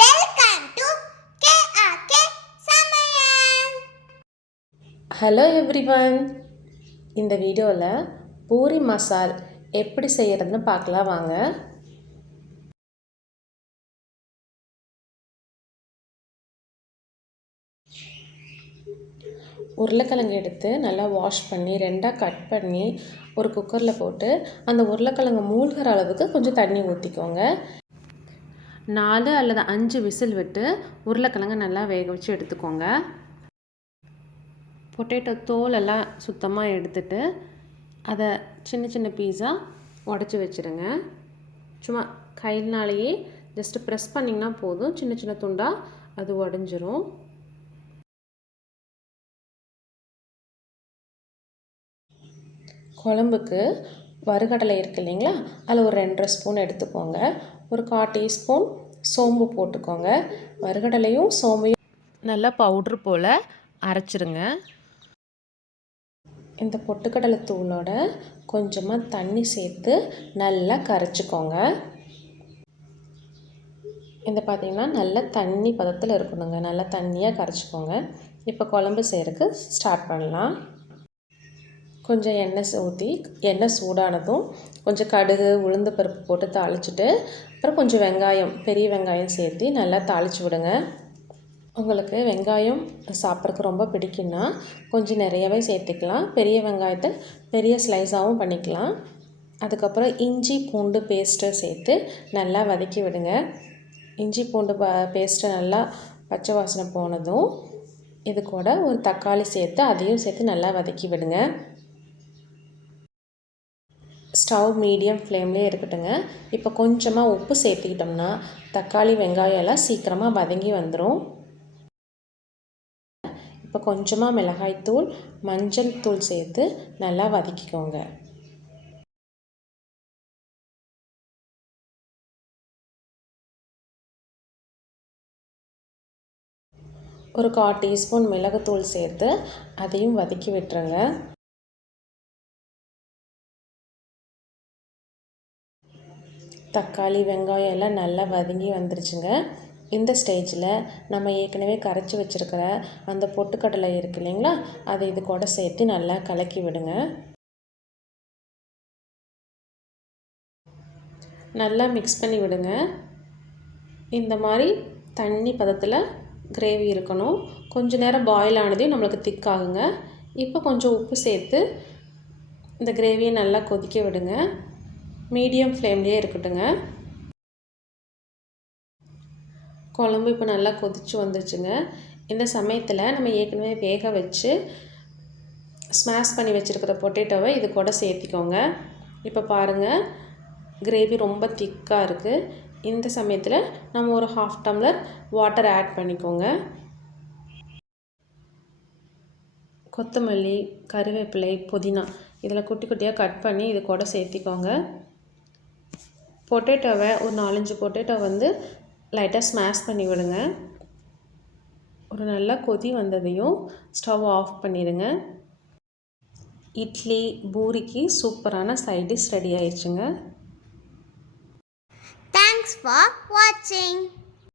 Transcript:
Welcome to KRK சமையல். Hello everyone, இந்த வீடியோவில் பூரி மசால் எப்படி செய்கிறதுன்னு பார்க்கலாம் வாங்க. உருளைக்கிழங்கு எடுத்து நல்லா வாஷ் பண்ணி ரெண்டாக கட் பண்ணி ஒரு குக்கரில் போட்டு அந்த உருளைக்கிழங்கு மூழ்கிற அளவுக்கு கொஞ்சம் தண்ணி ஊற்றிக்கோங்க. 4 அல்லது 5 விசில் விட்டு உருளைக்கிழங்கு நல்லா வேக வச்சு எடுத்துக்கோங்க. பொட்டேட்டோ தோல் எல்லாம் சுத்தமாக எடுத்துட்டு அதை சின்ன சின்ன பீஸாக உடச்சி வச்சுருங்க. சும்மா கையினாலேயே ஜஸ்ட்டு ப்ரெஸ் பண்ணிங்கன்னா போதும், சின்ன சின்ன துண்டாக அது உடஞ்சிரும். குழம்புக்கு வறுகடலை இருக்குது இல்லைங்களா, அதில் ஒரு 2.5 ஸ்பூன் எடுத்துக்கோங்க. ஒரு 1/4 டீஸ்பூன் சோம்பு போட்டுக்கோங்க. வறுகடலையும் சோம்பையும் நல்லா பவுட்ரு போல் அரைச்சிருங்க. இந்த பொட்டுக்கடலை தூளோட கொஞ்சமாக தண்ணி சேர்த்து நல்லா கரைச்சிக்கோங்க. இந்த பார்த்திங்கன்னா நல்லா தண்ணி பதத்தில் இருக்கணுங்க, நல்லா தண்ணியாக கரைச்சிக்கோங்க. இப்போ குழம்பு செய்கிறதுக்கு ஸ்டார்ட் பண்ணலாம். கொஞ்சம் எண்ணெய் ஊற்றி எண்ணெய் சூடானதும் கொஞ்சம் கடுகு உளுந்து பருப்பு போட்டு தாளிச்சிட்டு அப்புறம் கொஞ்சம் வெங்காயம், பெரிய வெங்காயம் சேர்த்து நல்லா தாளித்து விடுங்க. உங்களுக்கு வெங்காயம் சாப்பிட்றதுக்கு ரொம்ப பிடிக்குன்னா கொஞ்சம் நிறையவே சேர்த்துக்கலாம். பெரிய வெங்காயத்தை பெரிய ஸ்லைஸாகவும் பண்ணிக்கலாம். அதுக்கப்புறம் இஞ்சி பூண்டு பேஸ்ட்டை சேர்த்து நல்லா வதக்கி விடுங்க. இஞ்சி பூண்டு பேஸ்ட்டை நல்லா பச்சை வாசனை போனதும் இது கூட ஒரு தக்காளி சேர்த்து அதையும் சேர்த்து நல்லா வதக்கி விடுங்க. ஸ்டவ் மீடியம் ஃப்ளேம்லேயே இருக்கட்டுங்க. இப்போ கொஞ்சமாக உப்பு சேர்த்துக்கிட்டோம்னா தக்காளி வெங்காயம் எல்லாம் சீக்கிரமாக வதங்கி வந்துடும். இப்போ கொஞ்சமாக மிளகாய்த்தூள் மஞ்சள் தூள் சேர்த்து நல்லா வதக்கிக்கோங்க. ஒரு 1/4 டீஸ்பூன் மிளகுத்தூள் சேர்த்து அதையும் வதக்கி விட்டுருங்க. தக்காளி வெங்காயம் எல்லாம் நல்லா வதங்கி வந்துருச்சுங்க. இந்த ஸ்டேஜில் நம்ம ஏற்கனவே கரைச்சி வச்சுருக்கிற அந்த பொட்டுக்கடலை இருக்குது இல்லைங்களா, அதை இது கூட சேர்த்து நல்லா கலக்கி விடுங்க. நல்லா மிக்ஸ் பண்ணி விடுங்க. இந்த மாதிரி தண்ணி பதத்தில் கிரேவி இருக்கணும். கொஞ்சம் நேரம் பாயில் ஆனதையும் நம்மளுக்கு திக்காகுங்க. இப்போ கொஞ்சம் உப்பு சேர்த்து இந்த கிரேவியை நல்லா கொதிக்க விடுங்க. மீடியம் ஃப்ளேம்லேயே இருக்கட்டுங்க. குழம்பு இப்போ நல்லா கொதிச்சு வந்துருச்சுங்க. இந்த சமயத்தில் நம்ம ஏற்கனவே வேக வச்சு ஸ்மாஷ் பண்ணி வச்சுருக்கிற பொட்டேட்டோவை இது கூட சேர்த்திக்கோங்க. இப்போ பாருங்கள், கிரேவி ரொம்ப திக்காக இருக்குது. இந்த சமயத்தில் நம்ம ஒரு 1/2 டம்ளர் வாட்டர் ஆட் பண்ணிக்கோங்க. கொத்தமல்லி, கருவேப்பிலை, புதினா இதில் குட்டி குட்டியாக கட் பண்ணி இது கூட சேர்த்திக்கோங்க. பொட்டேட்டோவை ஒரு 4-5 பொட்டேட்டோ லைட்டாக ஸ்மாஷ் பண்ணி விடுங்க. ஒரு நல்லா கொதி வந்ததையும் ஸ்டவ் ஆஃப் பண்ணிடுங்க. இட்லி பூரிக்கு சூப்பரான சைட் டிஷ் ரெடி ஆயிடுச்சுங்க. Thanks for watching.